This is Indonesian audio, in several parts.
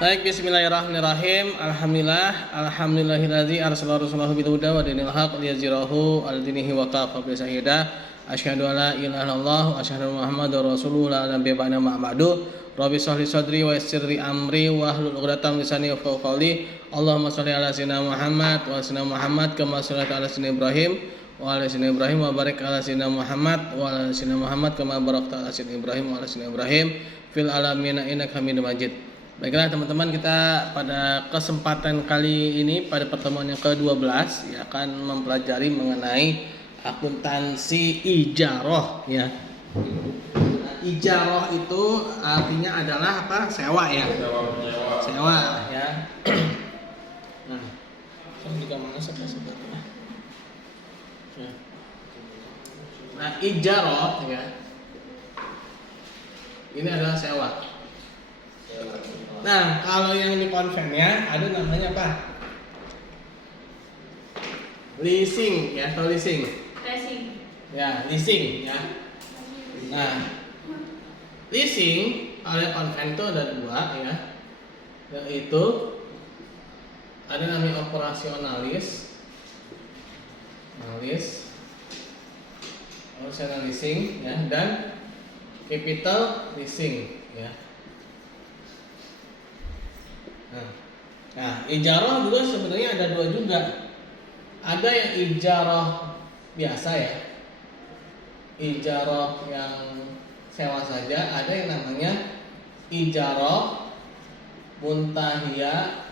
Baik, bismillahirrahmanirrahim. Alhamdulillahilladzi arsala rasulahu bil huda wa dinil haq liyazhirahu 'ala dinihi wa kafa bi syahida. Asyhadu an la ilaha illallah wa asyhadu anna muhammadar rasulullah la nabiyya ba'da ma'badu. Rabbi shrah li sadri wa yassir li amri wa hlul 'uqdatam min lisani yafqahu qawli. Allahumma shalli ala sayyidina Muhammad wa sayyidina Muhammad kama shallaita ala sayyidina Ibrahim wa ala sayyidina Ibrahim wa barik ala sayyidina Muhammad wa ala sayyidina Muhammad kama barakta ala sayyidina Ibrahim wa ala sayyidina Ibrahim fil alamin innaka Hamidum Majid. Baiklah teman-teman, kita pada kesempatan kali ini pada pertemuan yang ke-12 ya, akan mempelajari mengenai akuntansi ijarah ya. Nah, ijarah itu artinya adalah apa? Sewa ya. Sewa ya. Nah, saya juga mana sebetulnya. Nah, ijarah ya. Ini adalah sewa. Nah, kalau yang di konvennya ada namanya apa? Leasing ya, atau leasing. Leasing. Ya, leasing ya. Nah, leasing oleh konven itu ada dua ya. Yaitu ada namanya operasionalis. Operational leasing ya, dan capital leasing ya. Nah, ijarah juga sebenarnya ada dua juga. Ada yang ijarah biasa ya, ijarah yang sewa saja. Ada yang namanya ijarah muntahiyah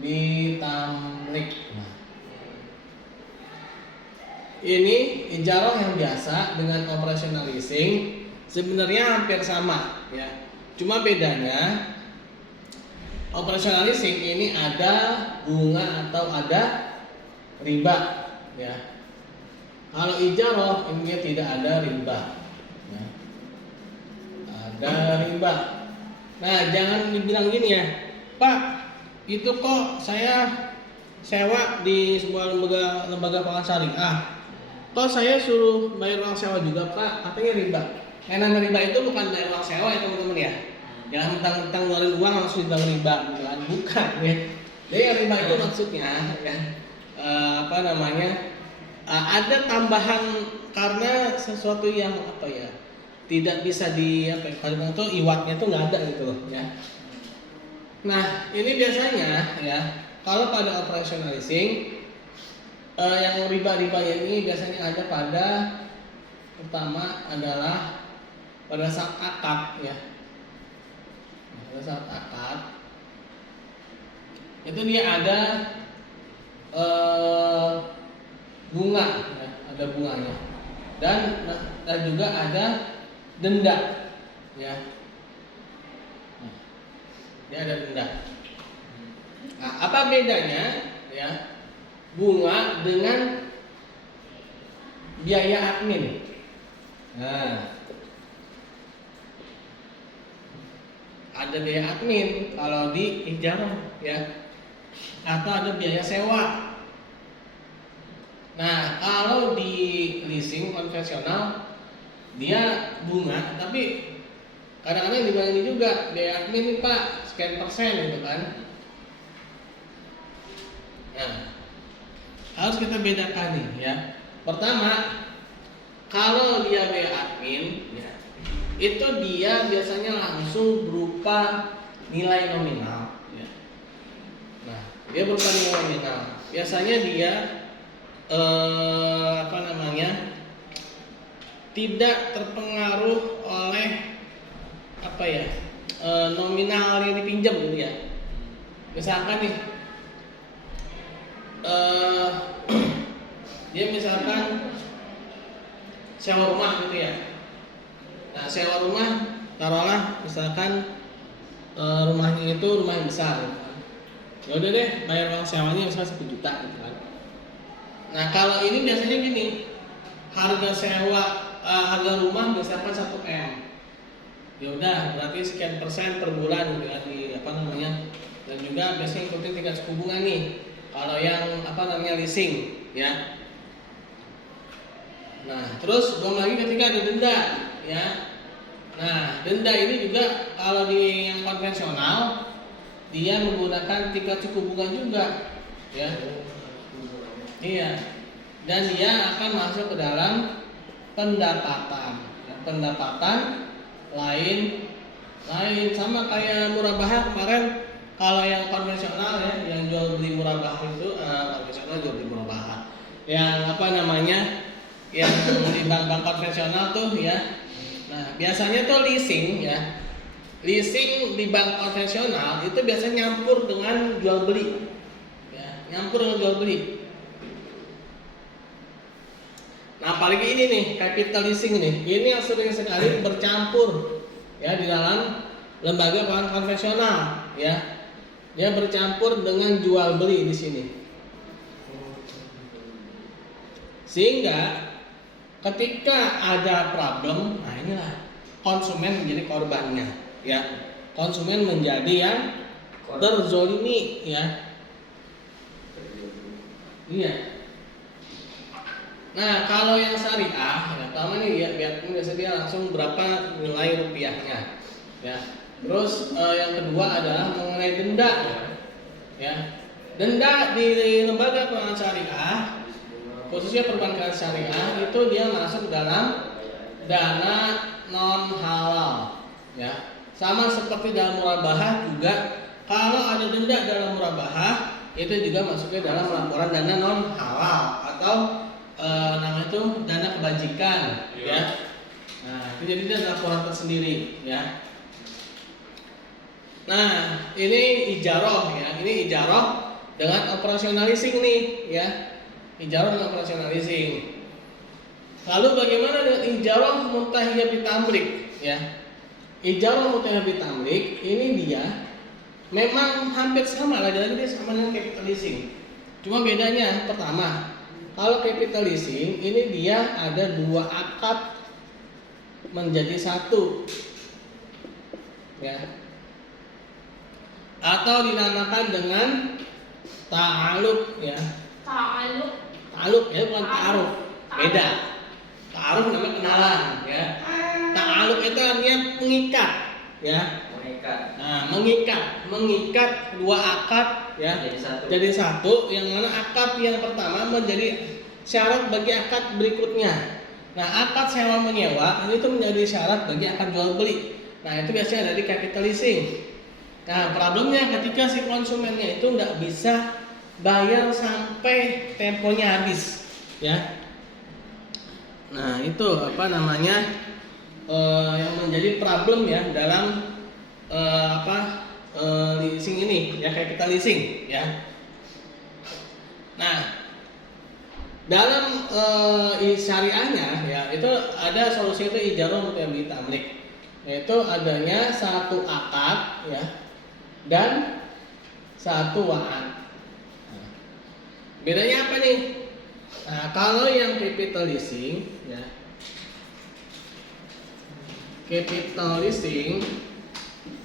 bitamlik. Nah, ini ijarah yang biasa dengan operational leasing sebenarnya hampir sama ya. Cuma bedanya operational leasing ini ada bunga atau ada riba ya. Kalau ijarah ini tidak ada riba ya. Ada riba. Nah, jangan dibilang gini ya, Pak, itu kok saya sewa di sebuah lembaga keuangan syariah, kok saya suruh bayar uang sewa juga, Pak, katanya riba. Yang namanya riba itu bukan bayar uang sewa ya teman-teman ya. Jangan mentang-mentang ngeluarin uang langsung dibilang riba, bukan ya. Jadi yang riba itu maksudnya ya, ada tambahan karena sesuatu yang apa ya, tidak bisa di kalau itu iwatnya itu nggak ada gitu loh ya. Nah, ini biasanya ya, kalau pada operational leasing yang riba-ribanya ini biasanya ada pada pertama adalah pada saat akad ya. Pada saat akad itu dia ada bunga ya, ada bunganya, dan juga ada denda ya. Dia ada denda. Nah, apa bedanya ya bunga dengan biaya admin? Nah, ada biaya admin kalau di ijarah ya, atau ada biaya sewa. Nah, kalau di leasing konvensional dia bunga, tapi kadang-kadang dibayangin juga biaya admin nih Pak, sekian persen gitu kan. Nah, harus kita bedakan nih ya. Pertama, kalau dia biaya admin ya, itu dia biasanya langsung berupa nilai nominal ya. Nah, dia berupa nilai nominal. Biasanya dia tidak terpengaruh oleh nominal yang dipinjam gitu ya. Misalkan nih dia misalkan sewa rumah gitu ya. Nah, sewa rumah taruhlah misalkan rumahnya itu rumah yang besar gitu kan. Ya udah deh, bayar uang sewanya misalnya 1 juta gitu kan. Nah, kalau ini biasanya gini, harga rumah misalkan 1 M. Ya udah, berarti sekian persen per bulan gitu kan, dan juga biasanya ikutin tingkat suku bunga nih. Kalau yang leasing ya. Nah, terus belum lagi ketika ada denda ya. Nah, denda ini juga kalau di yang konvensional dia menggunakan tingkat suku bunga juga, ya. Iya. Dan dia akan masuk ke dalam pendapatan. Pendapatan lain sama kayak murabahah kemarin. Kalau yang konvensional ya, yang jual beli murabahah itu konvensional jual beli murabahah. Yang apa namanya? Yang di bank-bank konvensional tuh ya. Nah, biasanya tuh leasing ya. Leasing di bank konvensional itu biasanya nyampur dengan jual beli. Ya, nyampur dengan jual beli. Nah, apalagi ini nih, capital leasing nih. Ini yang sering sekali bercampur ya di dalam lembaga keuangan konvensional ya. Dia bercampur dengan jual beli di sini. Sehingga ketika ada problem, nah inilah konsumen menjadi korbannya ya. Konsumen menjadi yang terzolimi ya. Iya. Nah, kalau yang syariah, ya, pertama nih ya, biasanya dia langsung berapa nilai rupiahnya, ya. Terus yang kedua adalah mengenai denda, ya. Denda di lembaga keuangan syariah, khususnya perbankan syariah, itu dia masuk dalam dana non halal, ya. Sama seperti dalam murabahah juga, kalau ada denda dalam murabahah, itu juga masuknya dalam laporan dana non halal atau nama itu dana kebajikan ya. Nah, itu jadi dia laporan tersendiri ya. Nah, ini ijaroh ya. Ini ijaroh dengan operasional leasing nih ya. Ijaroh dengan operasional leasing. Lalu bagaimana dengan ijaroh muntahiyah bitamlik ya? Ijaroh muntahiyah bitamlik ini dia memang hampir sama lah, jadi dia sama dengan capital leasing. Cuma bedanya pertama, kalau capital leasing ini dia ada dua akad menjadi satu, ya, atau dinamakan dengan ta'aluk, ya. Ta'aluk ya, bukan ta'aruf, beda. Ta'aruf namanya kenalan, ya. Ta'aluk itu artinya mengikat, ya. Nah, mengikat dua akad ya jadi satu, yang mana akad yang pertama menjadi syarat bagi akad berikutnya. Nah, akad sewa menyewa ini tuh menjadi syarat bagi akad jual beli. Nah, itu biasanya ada di capital leasing. Nah, problemnya ketika si konsumennya itu nggak bisa bayar sampai temponya habis, ya. Nah, itu apa namanya yang menjadi problem ya dalam leasing ini ya, capital leasing ya. Nah, dalam syariahnya ya itu ada solusi itu ijarah muntahiyah bitamlik, yaitu adanya satu akad ya dan satu wa'ad. Nah, bedanya apa nih? Nah, kalau yang capital leasing ya, capital leasing,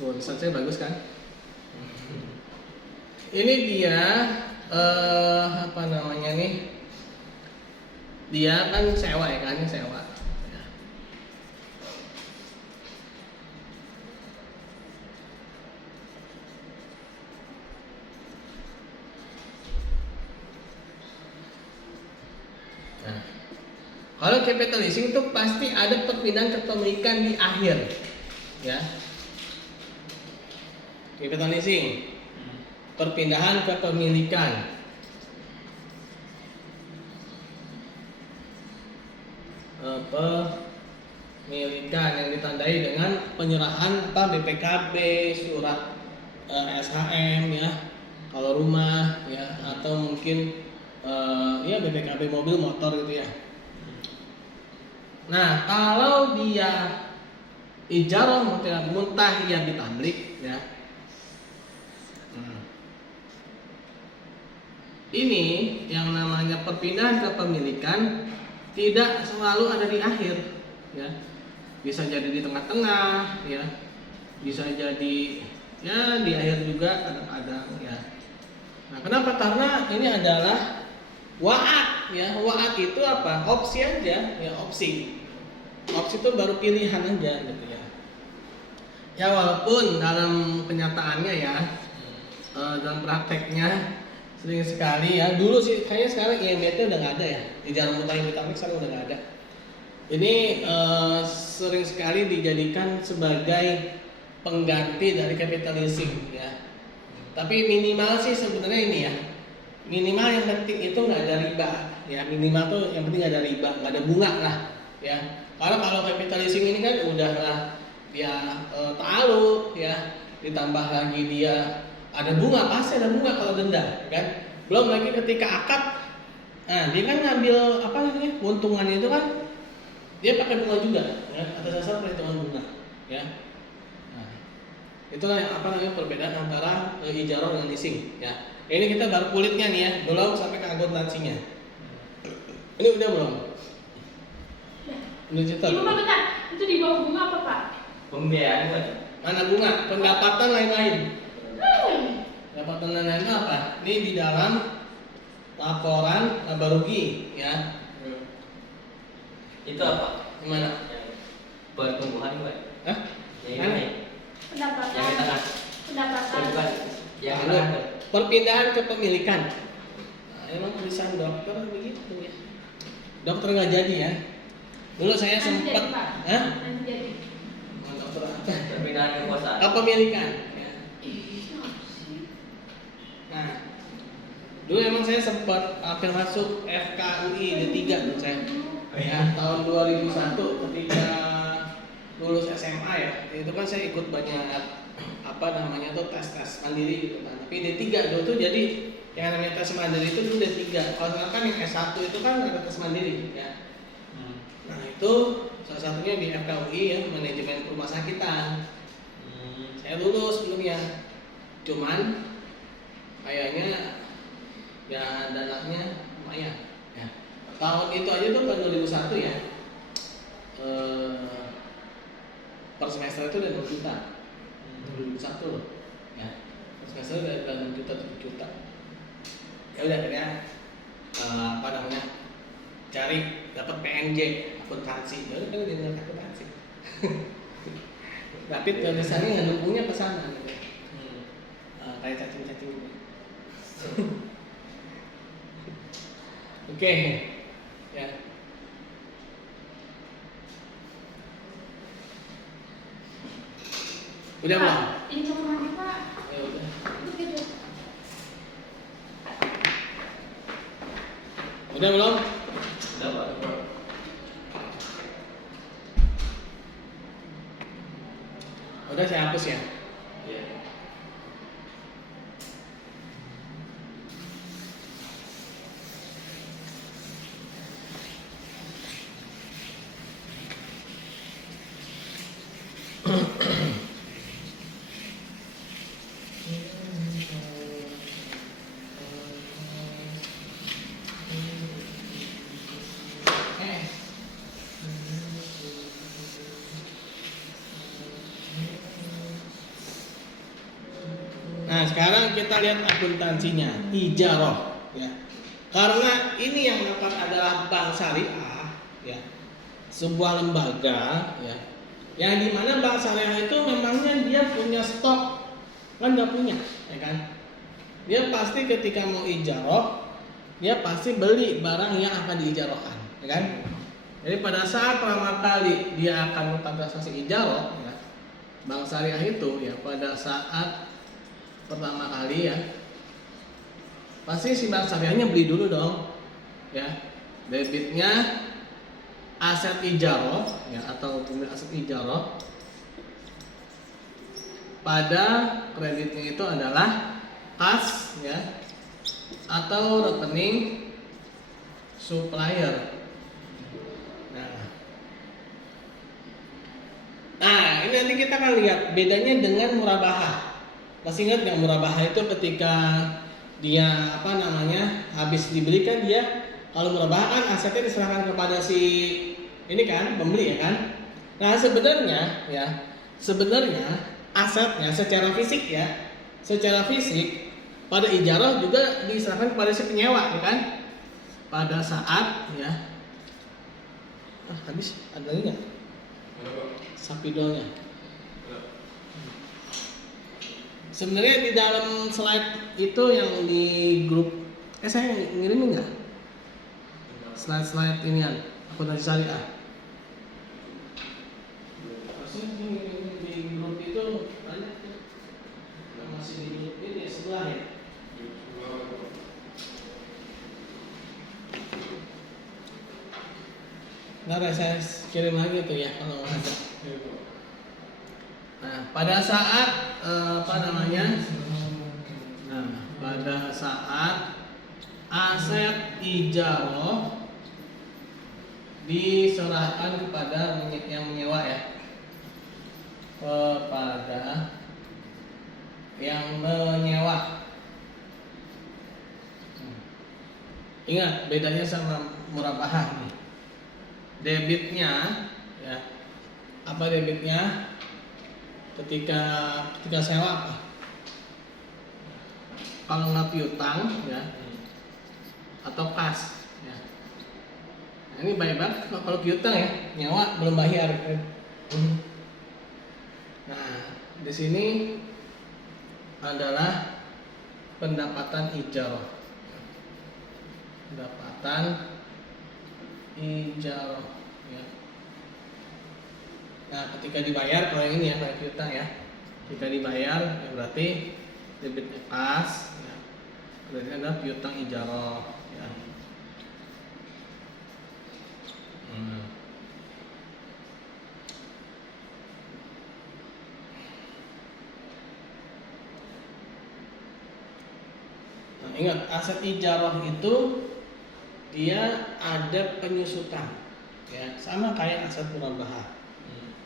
tulisan saya bagus kan? Ini dia apa namanya nih? Dia kan sewa ya kan, sewa. Ya. Nah, kalau capital leasing itu pasti ada perpindahan kepemilikan di akhir, ya. Capital leasing, perpindahan kepemilikan. Pemilikan yang ditandai dengan penyerahan BPKB, surat SHM ya, kalau rumah ya, atau mungkin ya BPKB mobil motor gitu ya. Nah, kalau dia ijarah muntahiyah bitamlik ya, ini yang namanya perpindahan kepemilikan tidak selalu ada di akhir, ya. Bisa jadi di tengah-tengah, ya. Bisa jadi ya di akhir juga kadang-kadang, ya. Nah, kenapa? Karena ini adalah wa'ad, ya. Wa'ad itu apa? Opsi aja, ya, opsi. Opsi itu baru pilihan aja, gitu ya. Ya walaupun dalam kenyataannya ya, dalam prakteknya sering sekali ya. Dulu sih kayaknya sekarang IMB udah nggak ada ya. Di jalan mutahimitanik sekarang udah nggak ada. Ini sering sekali dijadikan sebagai pengganti dari capital leasing ya. Tapi minimal sih sebenarnya ini ya. Minimal yang penting itu nggak ada riba ya. Minimal tuh yang penting nggak ada riba, nggak ada bunga lah ya. Karena kalau capital leasing ini kan udahlah dia ta'aluk ya, ditambah lagi dia ada bunga, pasti ada bunga kalau denda kan. Belum lagi ketika akad, nah dia kan ngambil apa namanya keuntungannya itu kan dia pakai bunga juga ya, atas dasar perhitungan bunga ya. Nah, itulah yang apa namanya perbedaan antara ijarah dengan leasing ya. Ini kita baru kulitnya nih ya, belum sampai ke akuntansinya. Ini udah belum? Udah cerita. Ibu bentar, itu di bawah bunga apa Pak? Pembiayaan Pak. Mana bunga? Pendapatan lain-lain. Pendapatan lain-lain apa? Ini di dalam laporan laba rugi ya. Itu apa? Gimana? Pertumbuhan Pak. Hah? Yang Mana? ini. Pendapatan. Yang di tengah. Pendapatan. Bukan. Yang di Lalu, tengah. perpindahan kepemilikan. Nah, emang tulisan dokter begitu ya. Dokter nggak jadi ya. Dulu saya Nanti sempat, jadi, Pak. hah? Nanti jadi. Dokter apa? Perpindahan kekuasaan. Kepemilikan. Ya. Nah, dulu emang saya sempat hampir masuk FKUI D3 dulu saya. Ya, tahun 2001 ketika lulus SMA ya, itu kan saya ikut banyak apa namanya tuh tes mandiri gitu kan. Tapi D3 dulu tuh jadi yang namanya tes mandiri itu dulu D3. Kalau sekarang kan yang S1 itu kan ada tes mandiri ya. Nah, itu salah satunya di FKUI ya, manajemen rumah sakitan. Saya lulus sebelumnya. Cuman kayaknya ya dananya lumayan ya. Tahun itu aja tuh tahun 2001 ya. Per semester itu udah 2 juta. 2001 loh. Ya. Per semester udah 6 juta, 7 juta. Ya udah akhirnya apa namanya? Cari dapat PNJ akuntansi. Ya udah kan dia ngerti akuntansi. Tapi tulisannya nggak dukungnya ke sana gitu. Kayak cacing-cacing gitu. Oke. Ya. Udah Pak, belum? ini kamar mandi Pak. Ya udah. Itu gitu. Udah belum? Udah Pak. Udah saya hapus ya. Iya. Nah, sekarang kita lihat akuntansinya, ijarah ya. Karena ini yang dapat adalah bank syariah ya. Sebuah lembaga ya. Yang dimana bank syariah itu memangnya dia punya stok, kan nggak punya, ya kan? Dia pasti ketika mau ijarah, dia pasti beli barang yang akan diijarahkan, ya kan? Jadi pada saat pertama kali dia akan mentransaksi ijarah, ya, bank syariah itu ya pada saat pertama kali ya, pasti si bank syariahnya beli dulu dong, ya, debitnya aset ijarah ya atau pemilik aset ijarah, pada kreditnya itu adalah kas ya atau rekening supplier. Nah, ini nanti kita akan lihat bedanya dengan murabahah. Masih ingat nggak murabahah itu ketika dia apa namanya habis dibelikan dia, kalau murabahah kan asetnya diserahkan kepada si ini kan pembeli ya kan. Nah sebenarnya asetnya secara fisik pada ijarah juga diserahkan kepada si penyewa ya kan. Pada saat ya habis ada lagi nggak? Sapidolnya. Sebenarnya di dalam slide itu yang di grup saya ngirimin nggak slide inian akuntansi syariah. Maksudnya di grup itu banyak tuh yang masih di grup ini sebelah ya. Ntar saya kirim lagi tuh ya kalau ada. Nah, pada saat pada saat aset ijarah diserahkan kepada yang menyewa ya, kepada yang menyewa. Ingat bedanya sama murabahah nih. Debitnya ya, apa debitnya? Ketika sewa apa? Kalau nggak piutang ya, atau kas ya. Nah, ini baik banget kalau piutang ya, nyawa belum bayar. Nah, di sini adalah pendapatan ijarah. Pendapatan ijarah ya. Nah, ketika dibayar, kalau yang ini ya, kalau piutang ya, ketika dibayar ya berarti debitnya kas ya. Berarti adalah piutang ijarah ya. Nah, ingat aset ijarah itu dia ada penyusutan ya, sama kayak aset murabahah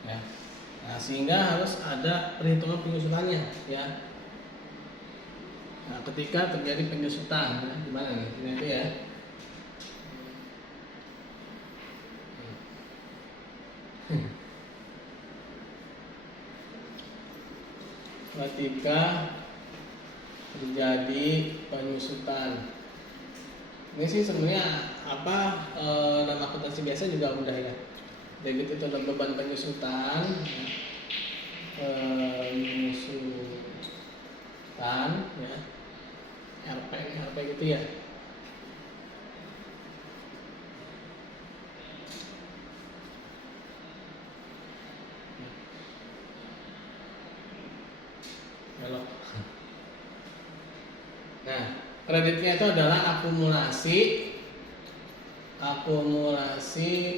ya. Nah, sehingga harus ada perhitungan penyusutannya ya. Nah, ketika terjadi penyusutan, nah, gimana nih? Ini itu ya. Ketika terjadi penyusutan, ini sih sebenarnya dalam akuntansi biasa juga mudah ya. Debit itu adalah beban penyusutan ya. Penyusutan ya, RP gitu ya. Belok. Nah, kreditnya itu adalah akumulasi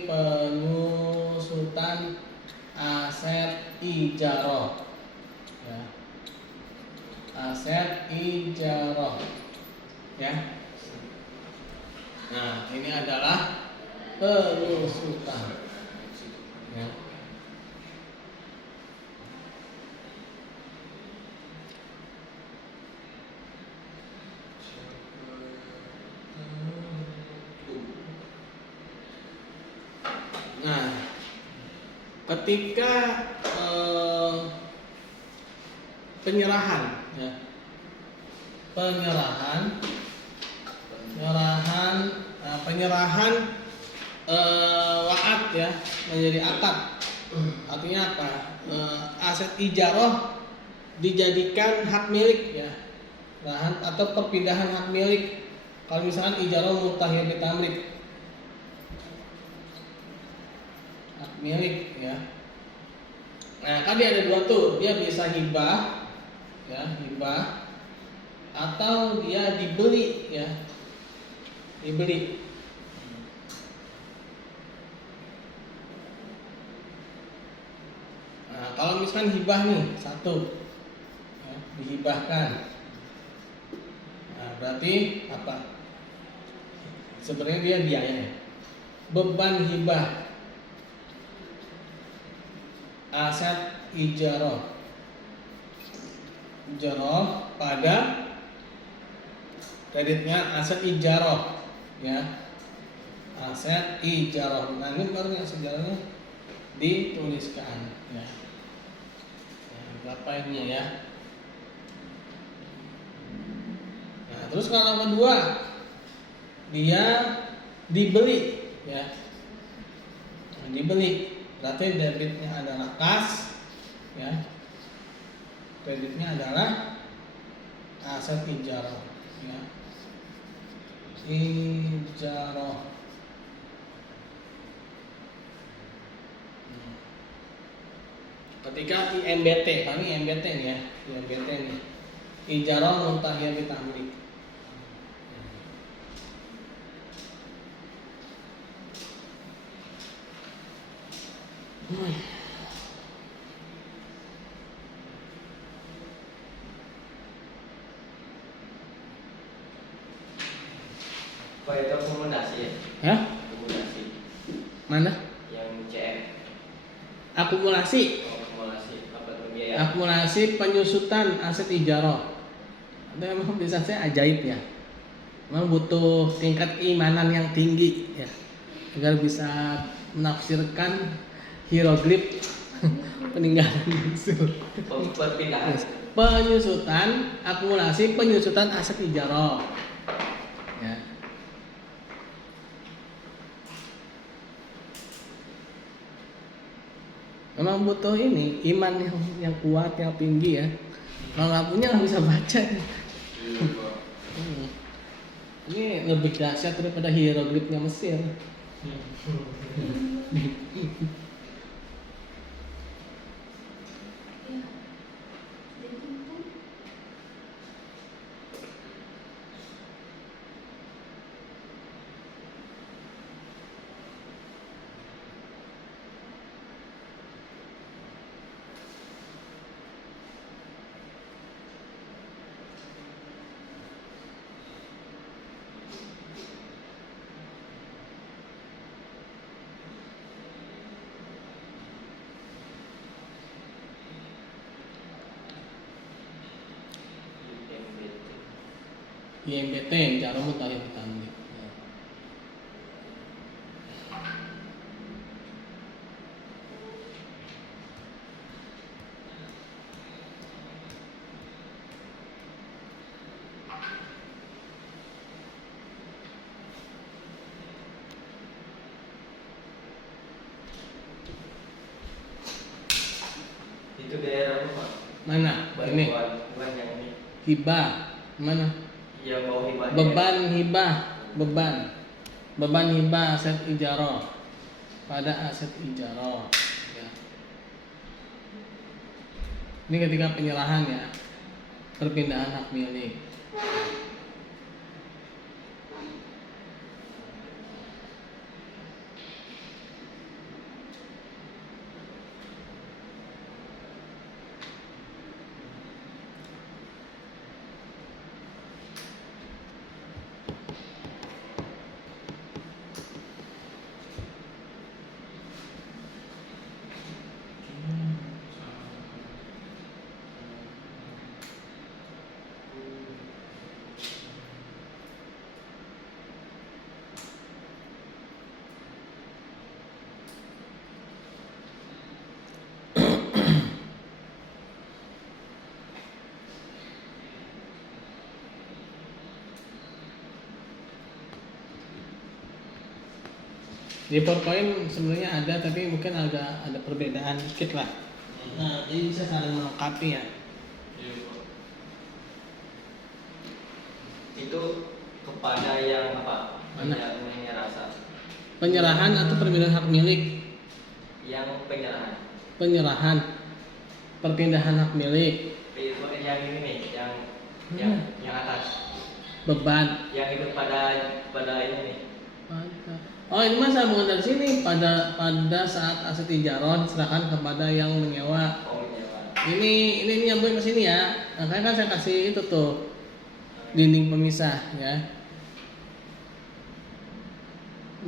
penyusutan aset ijarah ya. Aset ijarah ya. Nah, ini adalah penyusutan ya. Nah, ketika penyerahan ya, penyerahan waat ya menjadi akad. Artinya apa? Aset ijarah dijadikan hak milik ya, lahan atau perpindahan hak milik. Kalau misalkan ijarah mutakhir bitamlik, hak milik ya. Nah, kan dia ada dua tuh, dia bisa hibah ya, hibah atau dia dibeli ya, dibeli. Nah, kalau misalkan hibah nih satu ya, dihibahkan, nah berarti apa? Sebenarnya dia biaya, beban hibah aset ijarah pada kreditnya aset ijarah ya, aset ijarah. Nah, ini baru yang sejarahnya dituliskan ya. Nah, berapa ini ya? Nah, terus kalau kedua dia dibeli ya, nah, dibeli berarti debitnya adalah kas ya, kreditnya adalah aset ijarah ya. Ijarah. Ketika IMBT, kami IMBT nih ya, IMBT nih. Ijarah muntahiyah bitamlik. Pak itu akomodasi ya? Hah? Akomodasi Mana? yang CM. Akumulasi. Oh, akumulasi apa tuh biaya? Akumulasi penyusutan aset ijarah. Itu memang bisa saya ajaib ya. Memang butuh tingkat keimanan yang tinggi ya, agar bisa menafsirkan hieroglif peninggalan Mansur. Perpindahan. Penyusutan, akumulasi penyusutan aset ijarah. Ya. Memang butuh ini iman yang kuat, yang tinggi ya. Kalau nggak punya nggak bisa baca. Ini lebih dahsyat daripada hieroglifnya Mesir. Ya. Ditimpan. IMBT, cara mutakhir bitamlik. Itu daerah apa Pak? Mana? Ini Bukan yang ini. hibah. Mana? Yang bawah hibah. Beban hibah, beban hibah aset ijarah pada aset ijarah. Ya. Ini ketika penyerahan ya, perpindahan hak milik. Di PowerPoint sebenarnya ada, tapi mungkin ada perbedaan dikit lah. Nah, jadi bisa saling melengkapi ya. Itu kepada yang apa? Mana? Yang menyerasa. Penyerahan atau perpindahan hak milik. Yang penyerahan. Penyerahan, perpindahan hak milik. Itu yang ini nih, yang atas. Beban. Yang itu pada ini nih. Oh, ini mah sambungan dari sini pada saat aset ijarah diserahkan kepada yang menyewa. Oh menyewa. Ini nyambung ke sini ya. Makanya kan saya kasih itu tuh dinding pemisah ya.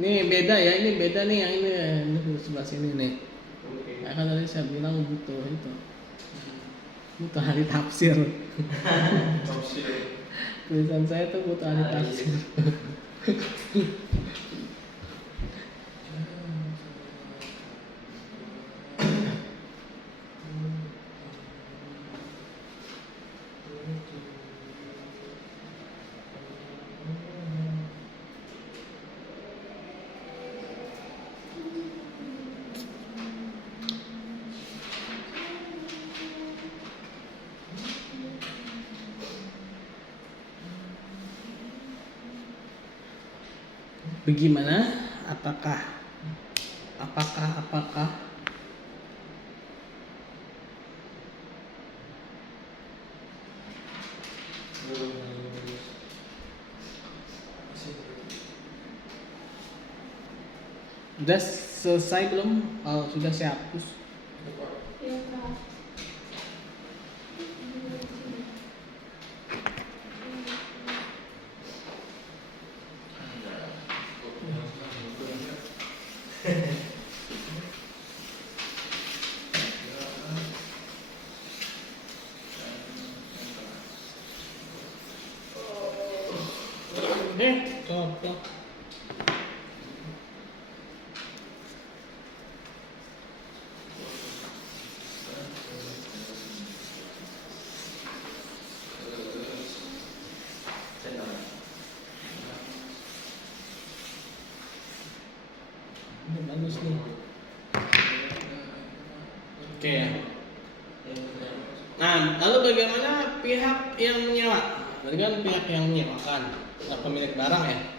Ini beda ya, ini beda nih yang ini sebelah sini nih. Oke. Ya kan tadi saya bilang butuh itu. Butuh ahli tafsir. Tulisan saya tuh butuh ahli tafsir. Bagaimana? Apakah? Apakah? Sudah selesai belum? Oh, sudah saya hapus. Ya, Kak. Coba. Ini bagus nih. Oke. Nah, lalu bagaimana pihak yang menyewa? Berarti kan pihak yang menyewakan, pemilik barang ya.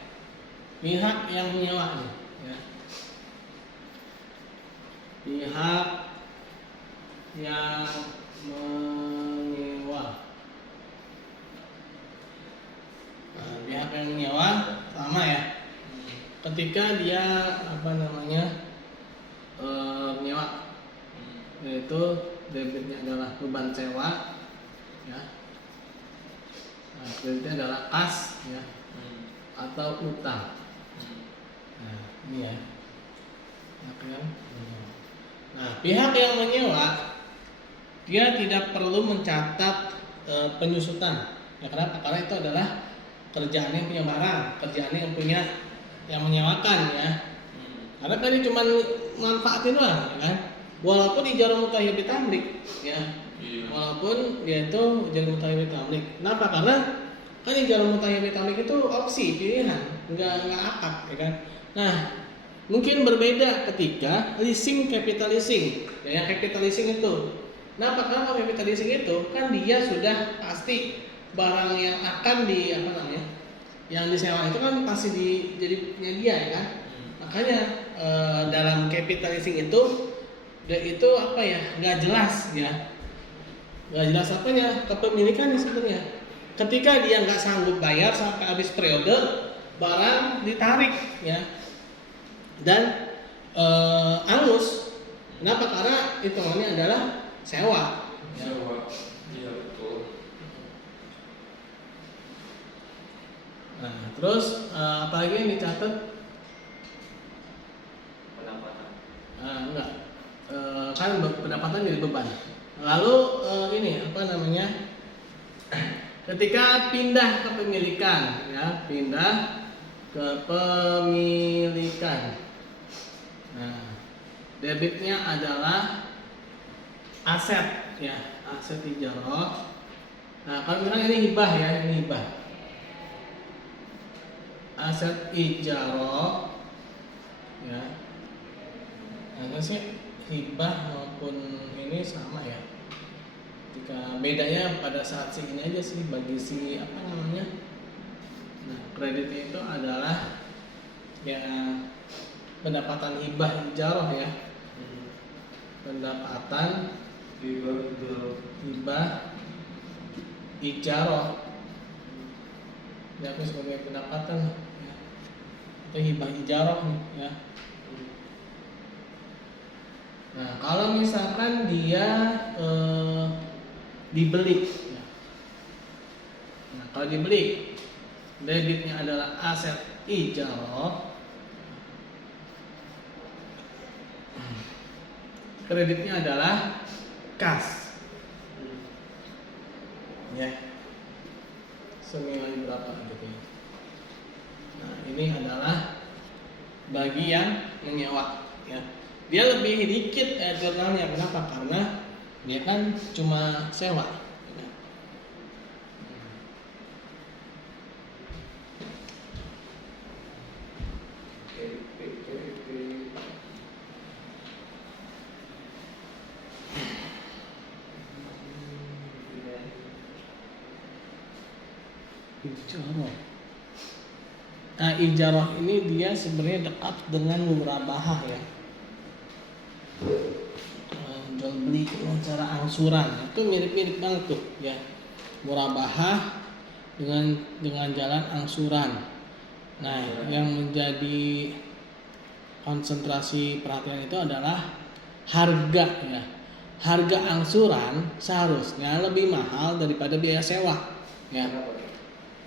Pihak yang menyewa nih, ya. Pihak yang menyewa. Nah, pihak yang menyewa sama ya. Ketika dia menyewa, yaitu debitnya adalah beban sewa, ya. Nah, kreditnya adalah kas, ya, atau utang. Nah, ini ya. Nah, pihak yang menyewa dia tidak perlu mencatat penyusutan. Ya, kenapa? Karena itu adalah kerjaan yang punya barang, kerjaan yang punya yang menyewakan ya. Karena kan ini cuma manfaatin doang, ya kan? Walaupun ijarah mutahiyyah bitamlik, ya. Walaupun dia itu ijarah mutahiyyah bitamlik. Kenapa? Karena kan ijarah mutahiyyah bitamlik itu opsi pilihan, enggak akad, ya kan? Nah, mungkin berbeda ketika leasing capital leasing. Ya, yang capital leasing itu. Kenapa? Karena capital leasing itu kan dia sudah pasti barang yang akan yang disewa itu kan pasti jadi punya dia, ya kan? Makanya dalam capital leasing itu nggak jelas ya, nggak jelas apanya kepemilikan sebenarnya. Ketika dia nggak sanggup bayar sampai habis periode, barang ditarik ya, dan angus. Kenapa? Karena hitungannya adalah sewa. Sewa, iya betul. Nah, terus apalagi yang dicatat? Pendapatan. Enggak, kan pendapatan jadi beban. Lalu ketika pindah kepemilikan, ya, pindah kepemilikan. Nah, debitnya adalah aset, ya, aset ijarah. Nah, kalau misalnya ini hibah ya, ini hibah. Aset ijarah, ya. Nah, sih hibah maupun ini sama ya. Ketika bedanya pada saat si ini aja sih bagi si Nah, kreditnya itu adalah ya pendapatan hibah ijarah ya. Pendapatan hibah ijarah. Ya, aku sebagai pendapatan ya. Itu hibah ijarah nih ya. Nah, kalau misalkan dia dibeli, ya. Nah, kalau dibeli, debitnya adalah aset ijarah, kreditnya adalah kas, ya, senilai berapa gitu. Nah, ini adalah bagi yang menyewa, ya. Dia lebih dikit jurnalnya, kenapa? Karena dia kan cuma sewa. Ijarah. Nah, ijarah ini dia sebenarnya dekat dengan murabahah ya. Jual beli dengan cara angsuran itu mirip-mirip banget tuh ya. Murabahah dengan jalan angsuran. Nah, yang menjadi konsentrasi perhatian itu adalah harga ya. Harga angsuran seharusnya lebih mahal daripada biaya sewa ya.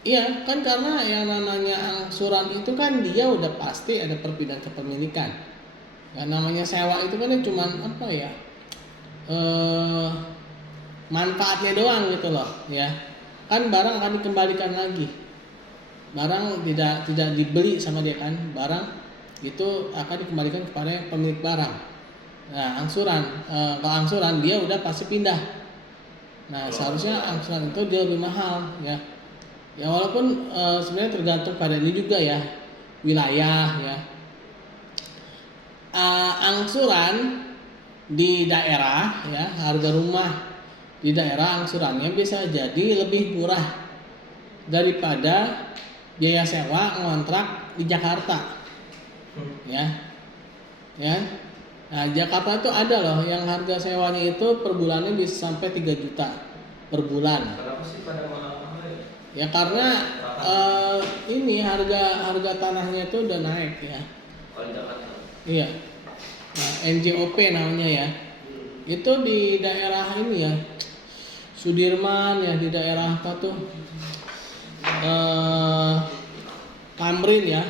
Iya kan, karena yang namanya angsuran itu kan dia udah pasti ada perpindahan kepemilikan. Yang namanya sewa itu kan cuman apa ya, manfaatnya doang gitu loh ya. Kan barang akan dikembalikan lagi, barang tidak dibeli sama dia kan, barang itu akan dikembalikan kepada pemilik barang. Nah angsuran, kalau angsuran dia udah pasti pindah. Nah seharusnya angsuran itu dia lebih mahal ya. Ya walaupun sebenarnya tergantung pada ini juga ya, wilayah ya. Angsuran di daerah ya, harga rumah di daerah angsurannya bisa jadi lebih murah daripada biaya sewa ngontrak di Jakarta ya. Nah Jakarta itu ada loh yang harga sewanya itu per bulannya bisa sampai 3 juta per bulan. Kenapa sih pada mahal-mahal ya? Ya karena ini harga tanahnya itu udah naik ya. Kalau di Jakarta. Iya. Nah, NJOP namanya ya. Itu di daerah ini ya. Sudirman ya, di daerah apa tuh? Tamrin ya.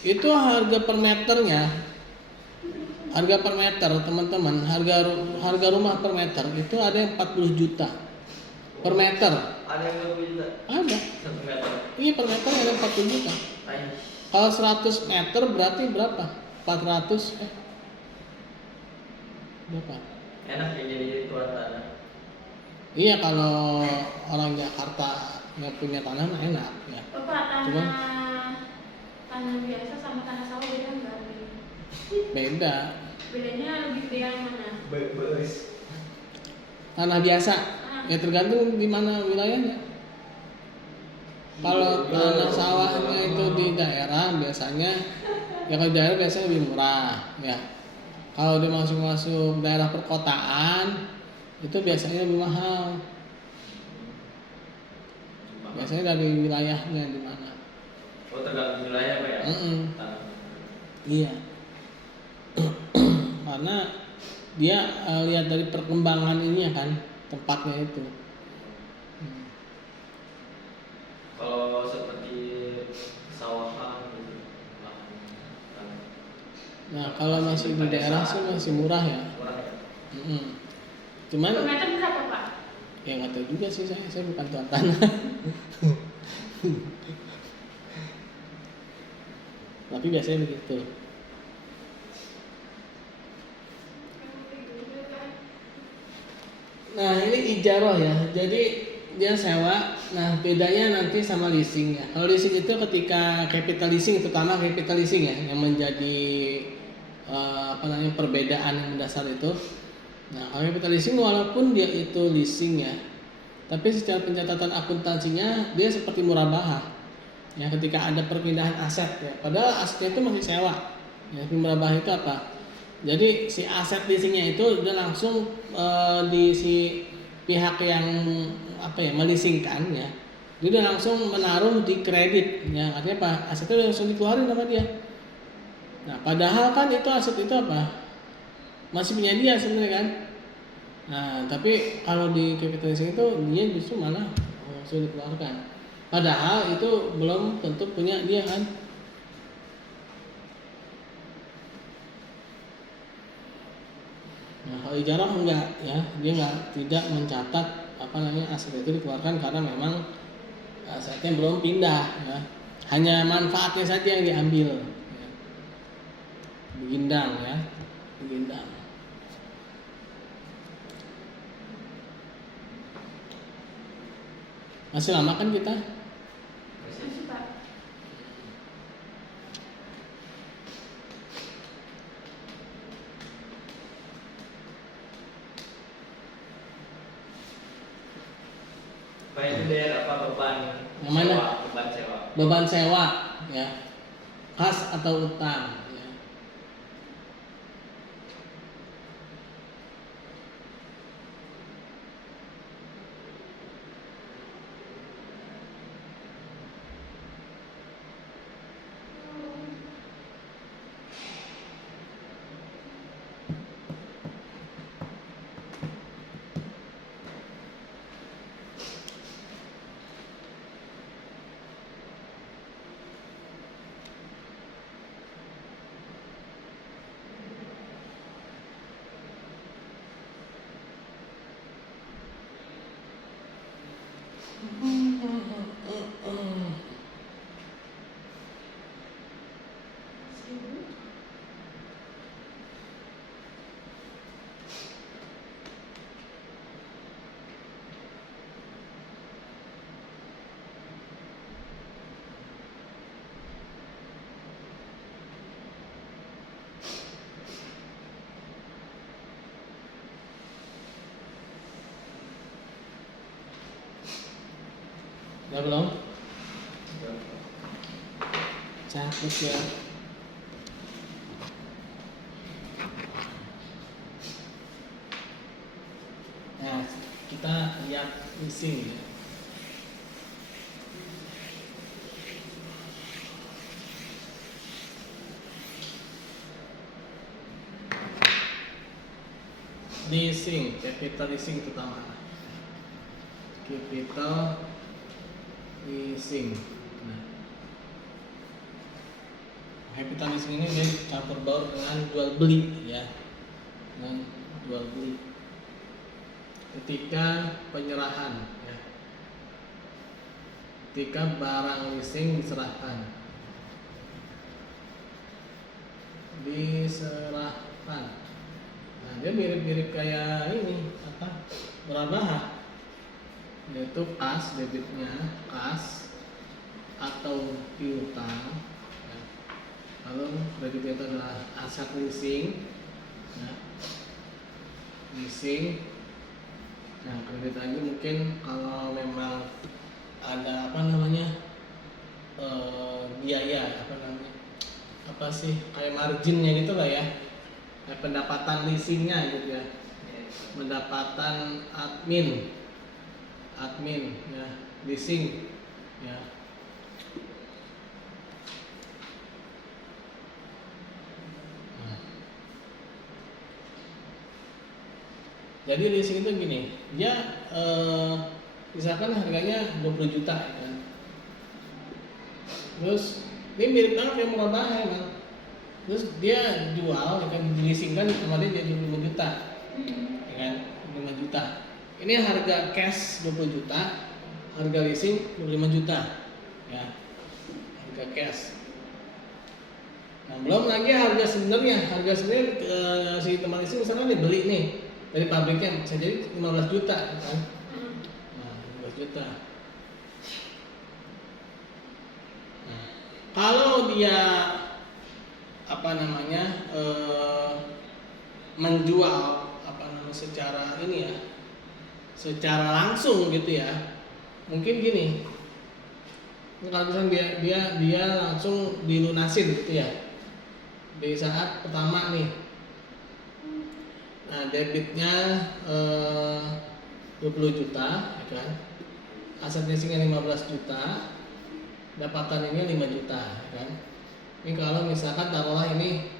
Itu harga per meternya. Harga per meter, teman-teman. Harga rumah per meter itu ada yang 40 juta per meter. Ada yang lebih juga. Ada. 1 meter. Iya, per meter ada 40 juta. Kalau 100 meter berarti berapa? 400 berapa? Enak ya jadi tuan tanah. Iya, kalau orang Jakarta yang punya tanah mah enak ya. Bapak, Cuman tanah biasa sama tanah sawah beda nggak? beda. Bedanya lebih gede yang mana? Beres. Tanah biasa ya tergantung di mana wilayahnya. Kalau tanah sawahnya itu di daerah biasanya ya, kalau di daerah biasanya lebih murah ya. Kalau di masuk daerah perkotaan itu biasanya lebih mahal. Biasanya dari wilayahnya di mana. Oh tergantung wilayah Pak ya? Tanah. Iya. Karena dia lihat dari perkembangan ininya kan, tempatnya itu. Kalau seperti sawahan gitu. Nah kalau masih di daerah sih masih murah ya. Murah ya? Cuman Per meter berapa Pak? ya nggak tahu juga sih, saya bukan tuan tanah. Tapi biasanya begitu. Nah ini ijarah ya, jadi dia sewa. Nah bedanya nanti sama leasing ya. Kalau leasing itu ketika capital leasing, terutama capital leasing ya, yang menjadi perbedaan yang mendasar itu. Nah kalau capital leasing walaupun dia itu leasing ya, tapi secara pencatatan akuntansinya dia seperti murabahah. Ya ketika ada perpindahan aset ya, padahal asetnya itu masih sewa. Ya murabahah itu apa? Jadi si aset leasingnya itu udah langsung di si pihak yang melisingkan ya, dia udah langsung menaruh di kredit ya, artinya apa? Asetnya udah langsung dikeluarin sama dia. Nah padahal kan itu aset itu apa? Masih punya dia sebenarnya kan. Nah tapi kalau di capital leasing itu dia justru mana sudah dikeluarkan, padahal itu belum tentu punya dia kan. Nah kalau ijarah enggak ya, dia tidak mencatat aset itu dikeluarkan karena memang asetnya belum pindah ya, hanya manfaatnya saja yang diambil ya. Begindang ya, begindang. Masih lama kan kita? Masih Pak. Pak itu daerah apa beban? Yang mana? Beban sewa. Beban sewa. ya, kas atau utang ya. Udah belum? Cakep ya. Nah, kita lihat leasing ya. Leasing, capital leasing terutama. Capital leasing. Nah, capital leasing ini dia campur baur dengan jual beli ya, dengan jual beli. Ketika penyerahan ya, ketika barang leasing diserahkan, nah dia mirip-mirip kayak ini apa, murabahah, yaitu kas, debitnya kas atau piutang ya. Kalau kredit itu adalah aset leasing ya. Leasing. Nah, kredit aja mungkin kalau memang ada apa namanya biaya apa sih kayak marginnya gitu lah ya, kayak pendapatan leasingnya gitu ya, pendapatan admin ya, leasing ya. Jadi leasing itu gini, dia misalkan harganya 20 juta ya kan. Terus ini mirip banget kayak murabah ya kan. Terus dia jual ya kan, dileasingkan sama dia jadi 5 juta. Ya kan, 5 juta. Ini harga cash 20 juta, harga leasing 25 juta. Ya. Harga cash. Nah, belum lagi harga sebenarnya si teman leasing misalnya dibeli nih dari pabriknya bisa jadi 15 juta kan. Nah, 15 juta. Nah, kalau dia apa namanya menjual apa namanya secara ini ya, secara langsung gitu ya, mungkin gini, kalau misalnya dia langsung dilunasin gitu ya di saat pertama nih. Nah, debitnya 20 juta ya kan, aset leasingnya 15 juta, dapatan ini 5 juta ya kan. Ini kalau misalkan taruhlah ini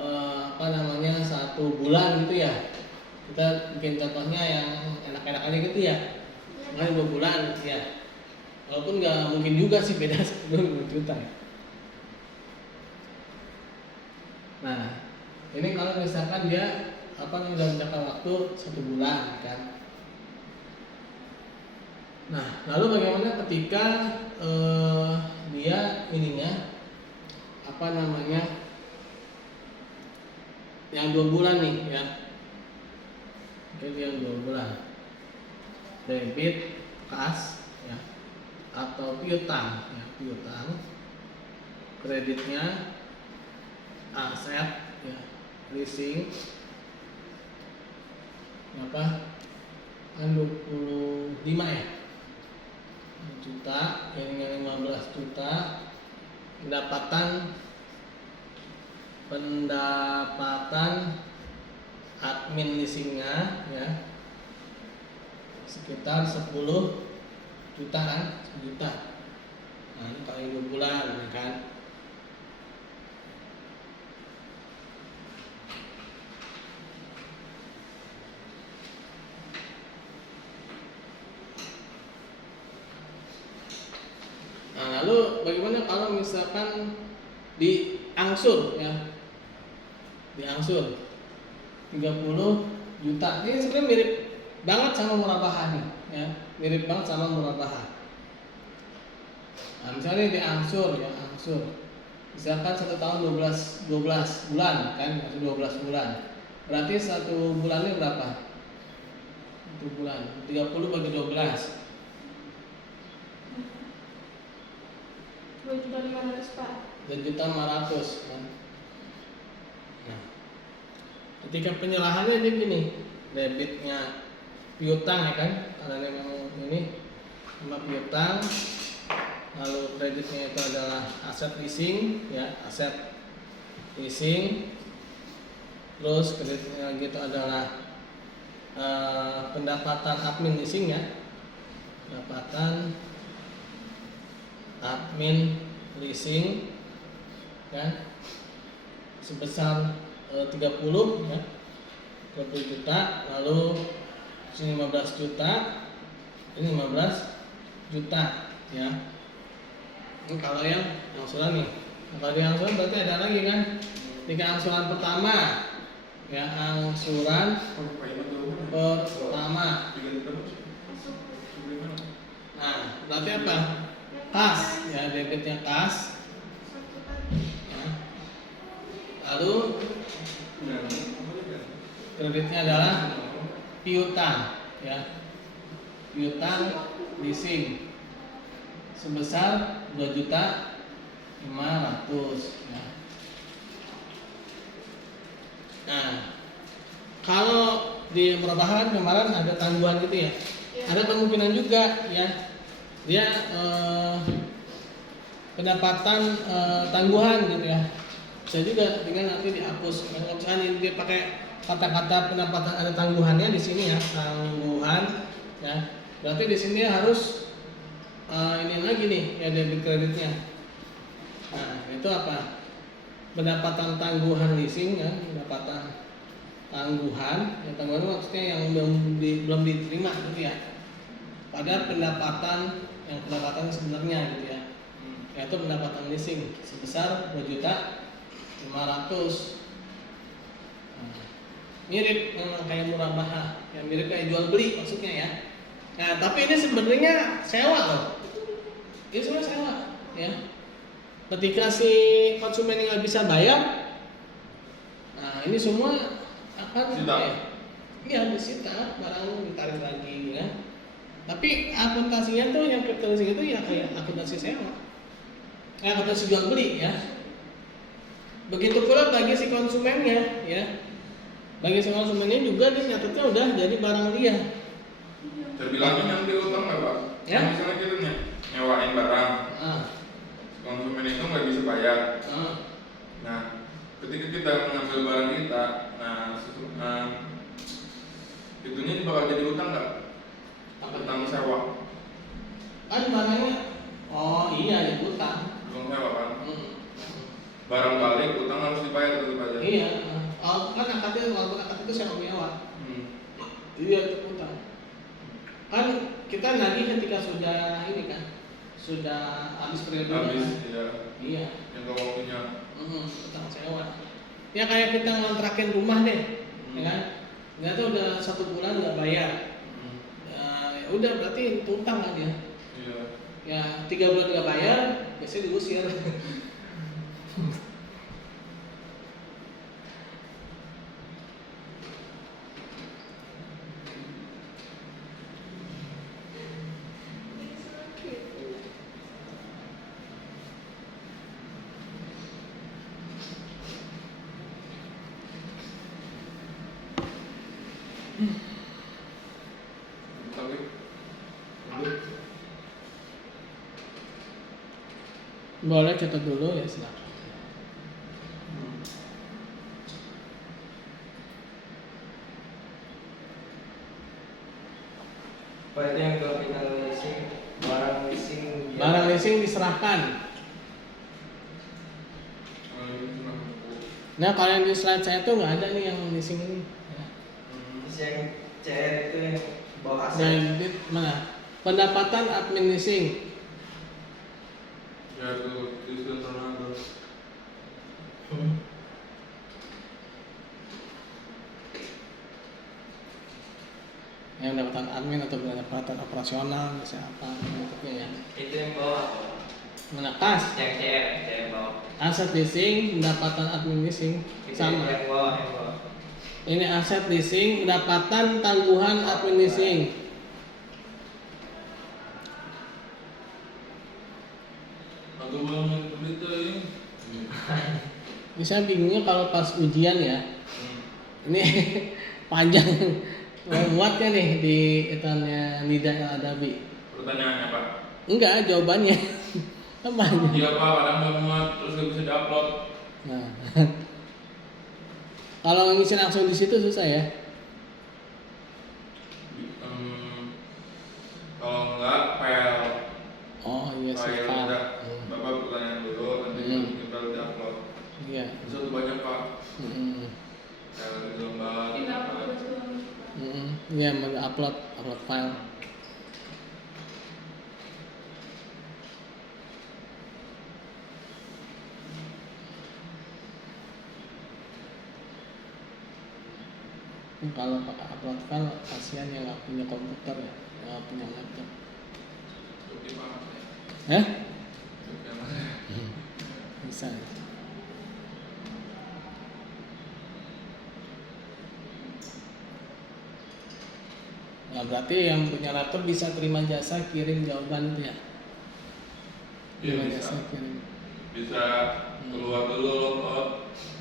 apa namanya 1 bulan gitu ya, kita bikin contohnya yang enak-enak aja gitu ya, makanya 2 bulan gitu ya, walaupun nggak mungkin juga sih beda 10 juta ya. Nah, ini kalau misalkan dia apa namanya dalam jangka waktu 1 bulan kan. Nah, lalu bagaimana ketika dia ininya apa namanya yang 2 bulan nih ya, oke, yang 2 bulan debit kas ya atau piutang ya, piutang, kreditnya aset ya, leasing apa kan 25 ya juta, yang 15 juta pendapatan admin leasingnya ya sekitar 10 jutaan, 10 juta. Nah, ini kali 2 bulan ya kan. Nah, lalu bagaimana kalau misalkan diangsur ya? Diangsur 30 juta. Ini sebenarnya mirip banget sama murabahah nih, ya. Mirip banget sama murabahah. Nah, misalnya diangsur ya, angsur. Misalkan 1 tahun 12 bulan kan, masih 12 bulan. Berarti 1 bulannya berapa? 1 bulan. 30 bagi 12. 2.500.000 Pak. 2.500.000 kan. Nah, ketika penyerahannya dia gini, debitnya piutang ya kan, karena memang ini sama piutang, lalu kreditnya itu adalah aset leasing ya, aset leasing, terus kreditnya lagi itu adalah pendapatan admin leasing ya, pendapatan admin leasing kan sebesar 30 ya, 30 juta, lalu sini 15 juta, ini 15 juta ya. Ini kalau yang angsuran nih. Nah, kalau yang angsuran berarti ada lagi kan? Jika angsuran pertama ya, angsuran pertama. Nah, berarti apa? Kas ya, debitnya kas ya. Lalu kreditnya adalah piutang ya, piutang leasing sebesar 2.500.000 ya. Nah, kalau di murabahan kemarin ada tangguhan gitu ya, ada kemungkinan juga ya dia pendapatan tangguhan gitu ya, bisa juga dengan nanti dihapus. Kalau misalnya dia pakai kata-kata pendapatan ada tangguhannya di sini ya, tangguhan ya, berarti di sini harus ini lagi nih ya, debit kreditnya. Nah, itu apa? Pendapatan tangguhan leasing ya, pendapatan tangguhan. Ya, tangguhan itu maksudnya yang belum diterima gitu ya. Pada pendapatan yang pendapatan sebenarnya gitu ya. Yaitu pendapatan leasing sebesar 2.500.000. Nah, mirip memang kayak murabahah, yang mirip kayak jual beli maksudnya ya. Nah, tapi ini sebenarnya sewa loh. Ini sebenarnya sewa ya. Ketika si konsumen nggak bisa bayar, nah ini semua akan iya disita, barang ditarik lagi ya. Tapi akuntansinya tuh yang akuntansi itu ya kayak akuntansi sewa, akuntansi jual beli ya. Begitu pula bagi si konsumennya ya. Bagi si konsumennya juga dia nyatetnya udah jadi barang dia. Terbilangnya yang dia utang nggak Pak? Ya. Misalnya kita nyewain barang, konsumen itu nggak bisa bayar. Nah, ketika kita mengambil barang kita, itunya bakal jadi utang nggak? Utang sewa. Kan barangnya, oh iya ya utang. Utang sewa kan? Barang balik utang harus dibayar tetap aja. Iya. Oh, kan akadnya walaupun akad itu sewa mewah. Iya itu utang. Kan kita nagih ketika sudah ini kan, sudah habis periode. Habis ya. Iya. Yang gak waktunya. Utang sewa. Ya kayak kita ngontrakin rumah deh, ya kan? Nggak tahu udah 1 bulan nggak bayar. Ya udah berarti itu utang kan ya. Iya. Ya 3 bulan nggak bayar, biasanya diusir. Boleh catat dulu ya, silakan. Pak, itu yang capital leasing, barang leasing. Barang leasing diserahkan. Nah, kalau yang di slide saya tuh nggak ada nih yang leasing ini. Ya. Terus yang CR itu yang bawa aset. Dan di mana? Pendapatan admin leasing. Ya tuh, itu Ronaldo. Yang pendapatan admin atau pendapatan operasional bisa apa bentuknya ya? Itu yang bawa. Menekas. Yang CR yang bawa. Aset leasing, pendapatan admin leasing Itu sama. yang bawa. Ini aset leasing, pendapatan tangguhan admin leasing. Aku belum berita ini. Ini saya bingungnya kalau pas ujian ya. Ini panjang. Muatnya nih di itannya Nida El Adabi. Pertanyaannya Pak. Enggak, jawabannya. Kan banyak. Iya Pak, kadang nggak muat terus nggak bisa diupload. Nah. Kalau ngisi langsung di situ susah ya. Kalau nggak file. Oh iya sih. File Pak. udah. Bapak pertanyaan dulu, nanti kita diupload. Iya. Satu banyak Pak. Mm-mm. File di lembar. Tinggal tugas doang. Iya, upload file. Kalau pakai upload file, kasihan yang nggak punya komputer ya, nggak punya laptop. Oke Pak. Eh? Oke Mas. Bisa. Nah, berarti yang punya laptop bisa terima jasa kirim jawaban itu ya? Iya Terima bisa. jasa kirim. Bisa keluar dulu logout,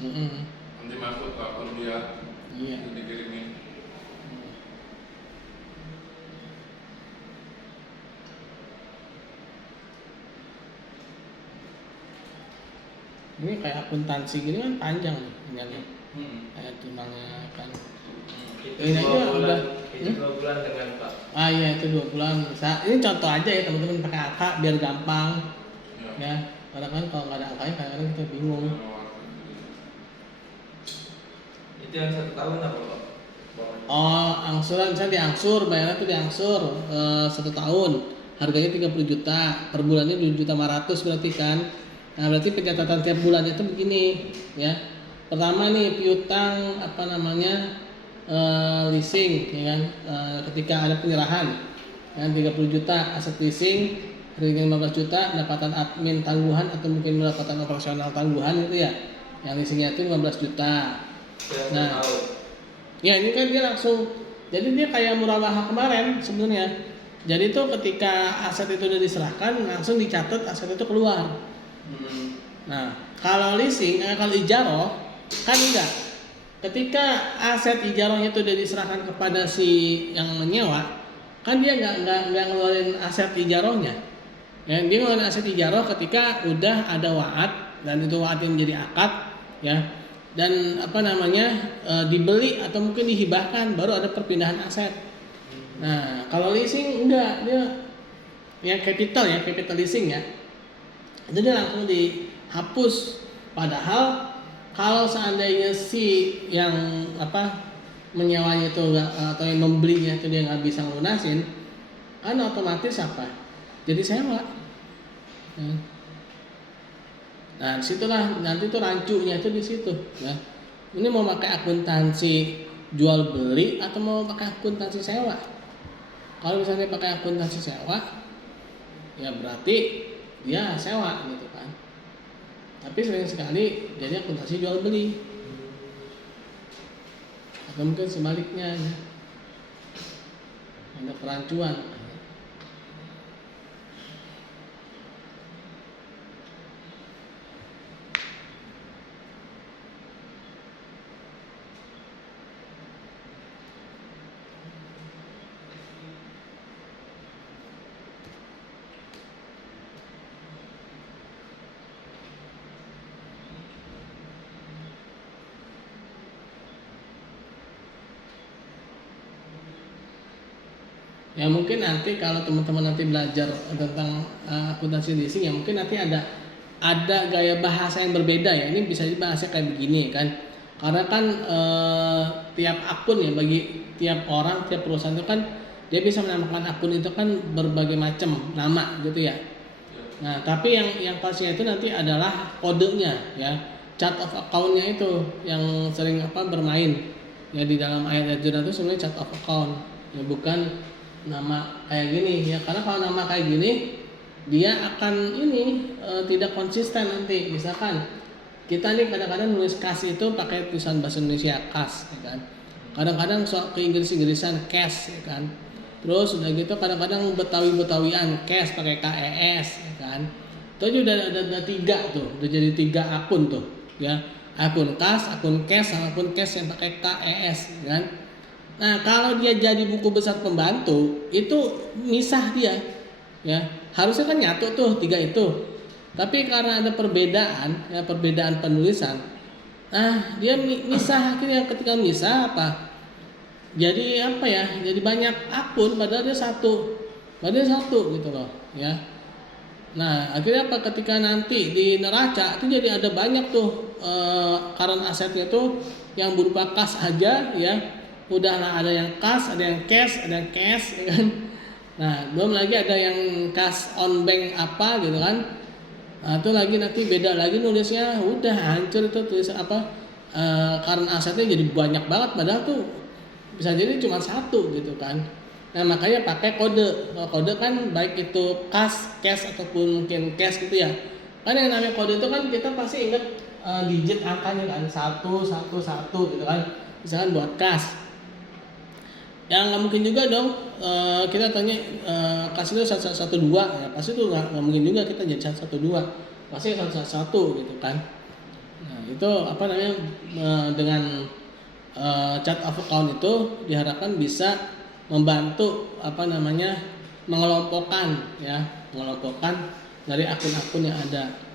Mm-mm. nanti masuk ke akun dia, Iya. nanti dikirimin. Ini kayak akuntansi gini kan panjang nih, ini Hmm. kayak tunangnya kan. Itu Ini aja 2 bulan. udah. Itu 2 bulan dengan Pak. Ah iya itu 2 bulan. Ini contoh aja ya teman-teman pakai angka biar gampang Ya. ya. Karena kan kalau nggak ada angkanya kadang-kadang kita bingung. Itu yang 1 tahun apa Pak? Oh, angsuran saya diangsur, bayarnya tuh diangsur 1 tahun. Harganya 30 juta, per bulannya 2.500.000 berarti kan. Nah, berarti pencatatan tiap bulannya itu begini, ya. Pertama nih piutang apa namanya? Leasing, ya kan. Ketika ada penyerahan yang 30 juta aset leasing, harganya 15 juta, pendapatan admin tangguhan atau mungkin pendapatan operasional tangguhan itu ya. Yang leasingnya itu 15 juta. Yang Nah. 1 tahun. Ya ini kan dia langsung, jadi dia kayak murabaha kemarin sebenarnya. Jadi itu ketika aset itu udah diserahkan langsung dicatat aset itu keluar. Nah kalau leasing, kalau ijaroh kan enggak. Ketika aset ijarohnya itu udah diserahkan kepada si yang menyewa, kan dia nggak ngeluarin aset ijarohnya. Ya, dia ngeluarin aset ijaroh ketika udah ada wa'ad dan itu wa'ad yang menjadi akad, ya. Dan apa namanya dibeli atau mungkin dihibahkan baru ada perpindahan aset. Nah kalau leasing enggak, dia ya capital leasing ya, itu dia langsung dihapus. Padahal kalau seandainya si yang apa menyewanya itu enggak, atau yang membelinya itu dia nggak bisa lunasin, kan otomatis apa? Jadi sewa. Nah, disitulah nanti tuh rancunya itu di situ. Ya. Ini mau pakai akuntansi jual beli atau mau pakai akuntansi sewa? Kalau misalnya pakai akuntansi sewa, ya berarti dia sewa gitu kan. Tapi sering sekali jadi akuntansi jual beli. Atau mungkin sebaliknya, ya. Ada perancuan. Ya mungkin nanti kalau teman-teman nanti belajar tentang akuntansi leasing, ya mungkin nanti ada gaya bahasa yang berbeda ya. Ini bisa dibahasnya kayak begini kan. Karena kan tiap akun ya, bagi tiap orang, tiap perusahaan itu kan dia bisa menamakan akun itu kan berbagai macam nama gitu ya. Nah, tapi yang pastinya itu nanti adalah kodenya ya. Chart of account-nya itu yang sering bermain ya di dalam ayat jurnal itu sebenarnya chart of account ya, bukan nama kayak gini ya. Karena kalau nama kayak gini dia akan tidak konsisten nanti. Misalkan kita nih kadang-kadang nulis kas itu pakai tulisan bahasa Indonesia kas ya kan. Kadang-kadang ke Inggris-Inggrisan cash ya kan. Terus udah gitu kadang-kadang Betawi-Betawian cash pakai KES ya kan. Itu udah ada 3 tuh, udah jadi 3 akun tuh ya. Akun kas, akun cash, sama akun cash yang pakai KES ya kan. Nah, kalau dia jadi buku besar pembantu itu misah dia ya. Harusnya kan nyatu tuh 3 itu. Tapi karena ada perbedaan ya, perbedaan penulisan, dia misah. Akhirnya ketika misah jadi jadi banyak akun padahal dia satu gitu loh ya. Nah akhirnya ketika nanti di neraca itu jadi ada banyak tuh current asetnya tuh yang berupa kas aja ya. Udahlah, ada yang kas, ada yang cash, ada yang cash ya kan. Nah belum lagi ada yang kas on bank gitu kan. Nah, itu lagi nanti beda lagi nulisnya, udah hancur itu tulisan current asetnya jadi banyak banget padahal tuh bisa jadi cuma 1 gitu kan. Nah makanya pakai kode. Kode kan baik itu kas, cash ataupun mungkin cash gitu ya. Kan yang namanya kode itu kan kita pasti ingat digit angkanya kan 111 gitu kan. Misalkan buat kas. Yang nggak mungkin juga dong kita tanya kas itu 112 ya, pasti itu nggak mungkin juga kita jadi 112, pasti 111 gitu kan. Nah itu dengan chart of account itu diharapkan bisa membantu mengelompokkan dari akun-akun yang ada.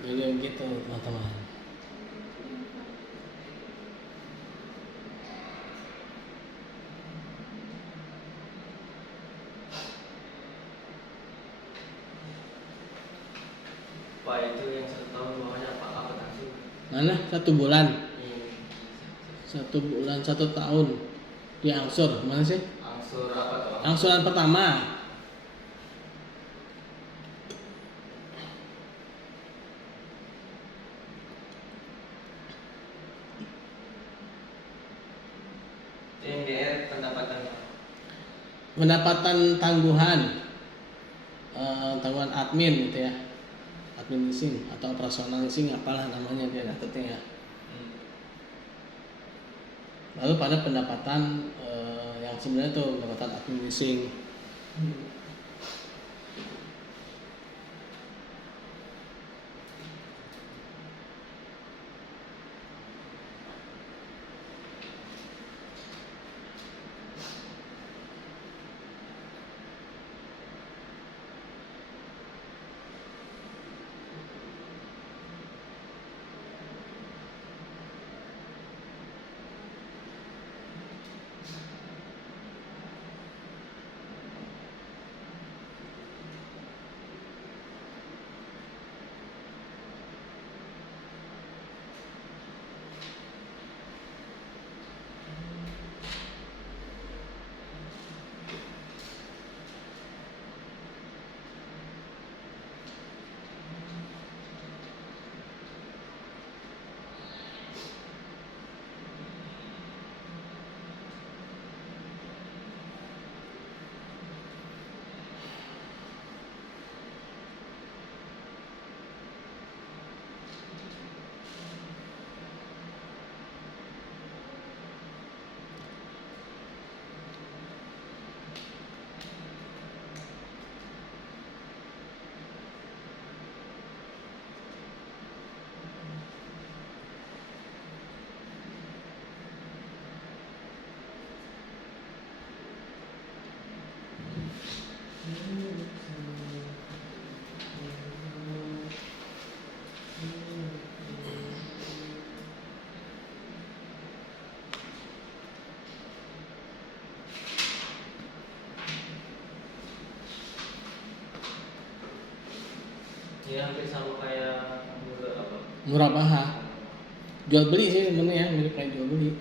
Jadi gitu teman-teman. Pak itu yang 1 tahun bawahnya Pak akuntansi. Mana 1 bulan? 1 Iya. bulan 1 tahun diangsur mana sih? Angsur apa tuh? Angsuran pertama. MDR Pendapatan tangguhan admin gitu ya, admin leasing atau operasional leasing apalah namanya dia catatnya ya. Lalu pada pendapatan yang sebenarnya tuh pendapatan admin leasing. Ini hampir sama kayak apa? Murabaha. Jual beli sih sebenarnya, mirip kayak jual beli.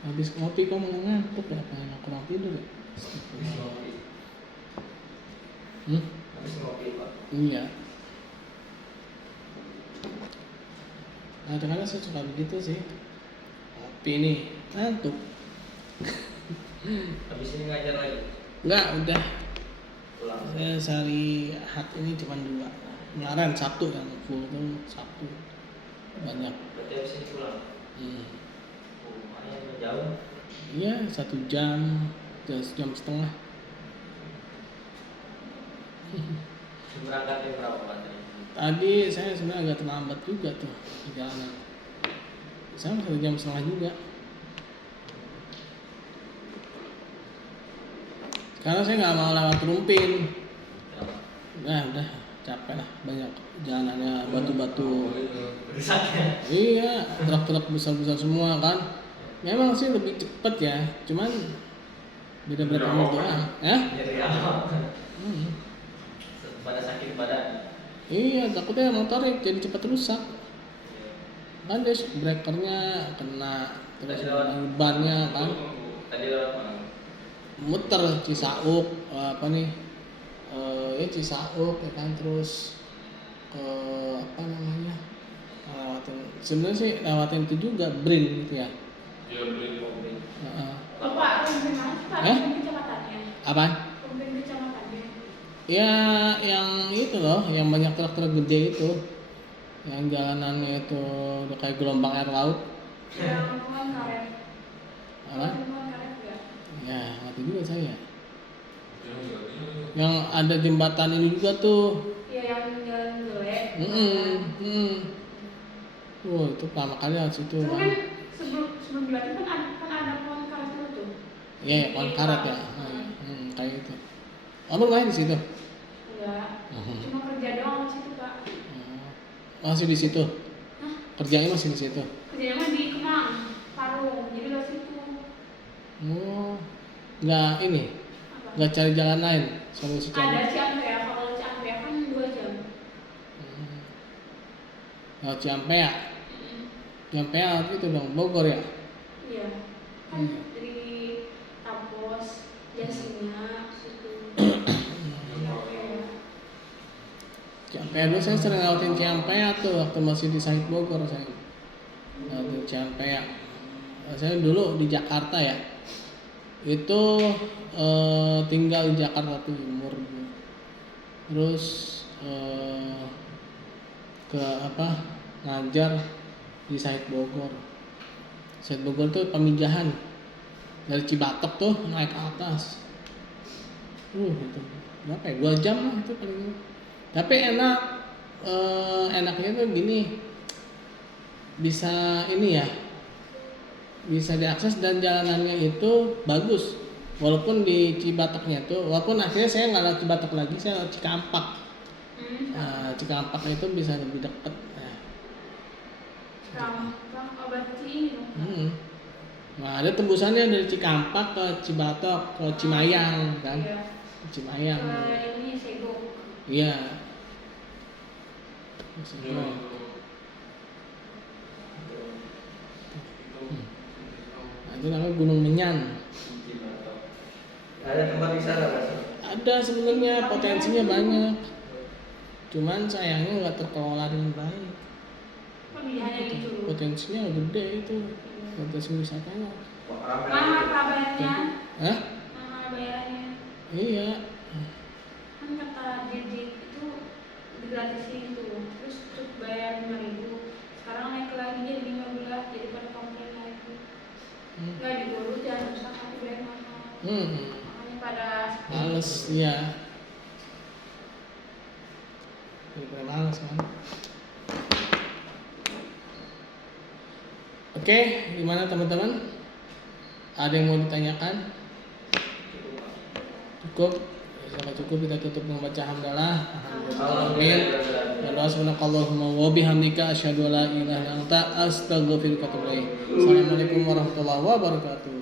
Habis ngopi kok malah ngantuk ya, apa enak kurang tidur ya? Habis ngopi. Hmm? Habis ngopi Pak. Iya. Nah, kadang-kadang saya suka begitu sih. Ngopi nih, ngantuk. Habis ini ngajar lagi. Enggak, udah. Pulang. Saya sehari Ahad ini cuma 2. Kemarin Sabtu yang full tuh Sabtu. Banyak. Berarti habis ini pulang. Lumayan jauh. Iya, 1 jam, 1,5 jam. Berangkatnya berapa Pak? Tadi saya sebenarnya agak terlambat juga tuh perjalanan. Sama 1,5 jam juga. Karena saya nggak mau lewat Rumpin. Nah, udah capek lah, banyak jalanannya batu-batu. Rusaknya. Iya, truk-truk besar-besar semua kan. Memang sih lebih cepet ya, cuman beda berapa menit doang, ya? Nyeri apa? Hmm. Pada sakit badan. Iya, takutnya motornya jadi cepat rusak. Kan dia breakernya kena, terus bannya kan Tadi lewat mana? muter Cisauk, apa nih? Ya Cisauk ya kan, terus ke apa namanya? Lewatin, sebenarnya sih lewatin itu juga Brin gitu ya. Iya beli. Bapak Rumpin mana? Pak Eh? Rumpin kecamatannya. Apaan? Rumpin kecamatannya. Ya yang itu loh, yang banyak truk-truk gede itu, yang jalanannya itu udah kayak gelombang air laut. Yang Tuhan karet. Apa? Tuhan karet enggak? Ya, ngerti juga saya. Yang ada jembatan ini juga tuh. Iya yang jalan jelek. Wah, itu pertama kali lewat situ Cuma kan. kan sebelum dilatih kan ada pohon karet dulu tuh. Iya, ya, pohon karet ya. Kayak itu. Kamu main di situ? Enggak. Cuma kerja doang di situ Pak. Masih di situ. Hah? Kerjanya masih di situ. Kerjanya mah di Kemang, Parung. Jadi dari situ. Oh, nggak ini, Apa? nggak cari jalan lain solusi Ada cari. Ciampea. Kalau Ciampea kan 2 jam. Lewat Ciampea. Ciampea itu dong, Bogor ya. Iya. Kan dari Tapos, Jasinga, situ. Ciampea. Ciampea dulu saya sering lewatin Ciampea tuh waktu masih di Sahid Bogor saya. Lewatin Ciampea. Saya dulu di Jakarta ya. Itu tinggal di Jakarta Timur. Terus ke apa? Ngajar di Sahid Bogor. Sahid Bogor tuh pemijahan dari Cibatok tuh naik ke atas. Itu berapa ya? 2 jam lah itu paling. Tapi enak, enaknya tuh gini, bisa ini ya, bisa diakses dan jalanannya itu bagus. Walaupun di Cibatoknya tuh, walaupun akhirnya saya nggak lewat Cibatok lagi, saya lewat Cikampak. Cikampak itu bisa lebih dekat. Gampang obat ini dong. Nah, ada tembusannya dari Cikampak ke Cibatok ke Cimayang kan? Iya. Cimayang. Ke ini Sego. Iya. Nah, itu namanya Gunung Menyan. Ada tempat wisata Mas? Ada sebenarnya, potensinya banyak. Cuman sayangnya nggak terkelola dengan baik. Pemilihannya di Curug. Potensinya gede itu, potensi wisatanya. Mahal bayarnya. Hah? Mahal bayarannya. Iya. Kan kata Didi itu 800 gratis itu, terus untuk bayar 5.000, sekarang naik lagi jadi 15, jadi pada komplain lagi. Nggak dulu jangan rusak tapi bayar mahal. Makanya pada Males, iya. Daripada males kan. Oke, gimana teman-teman? Ada yang mau ditanyakan? Cukup? Ya, kalau cukup kita tutup membaca hamdalah. Alhamdulillah. Ya Allah subhanakallahumma wa bihamdika asyhadu an la ilaha illa anta astaghfiruka wa atubu ilaik. Assalamualaikum warahmatullahi wabarakatuh.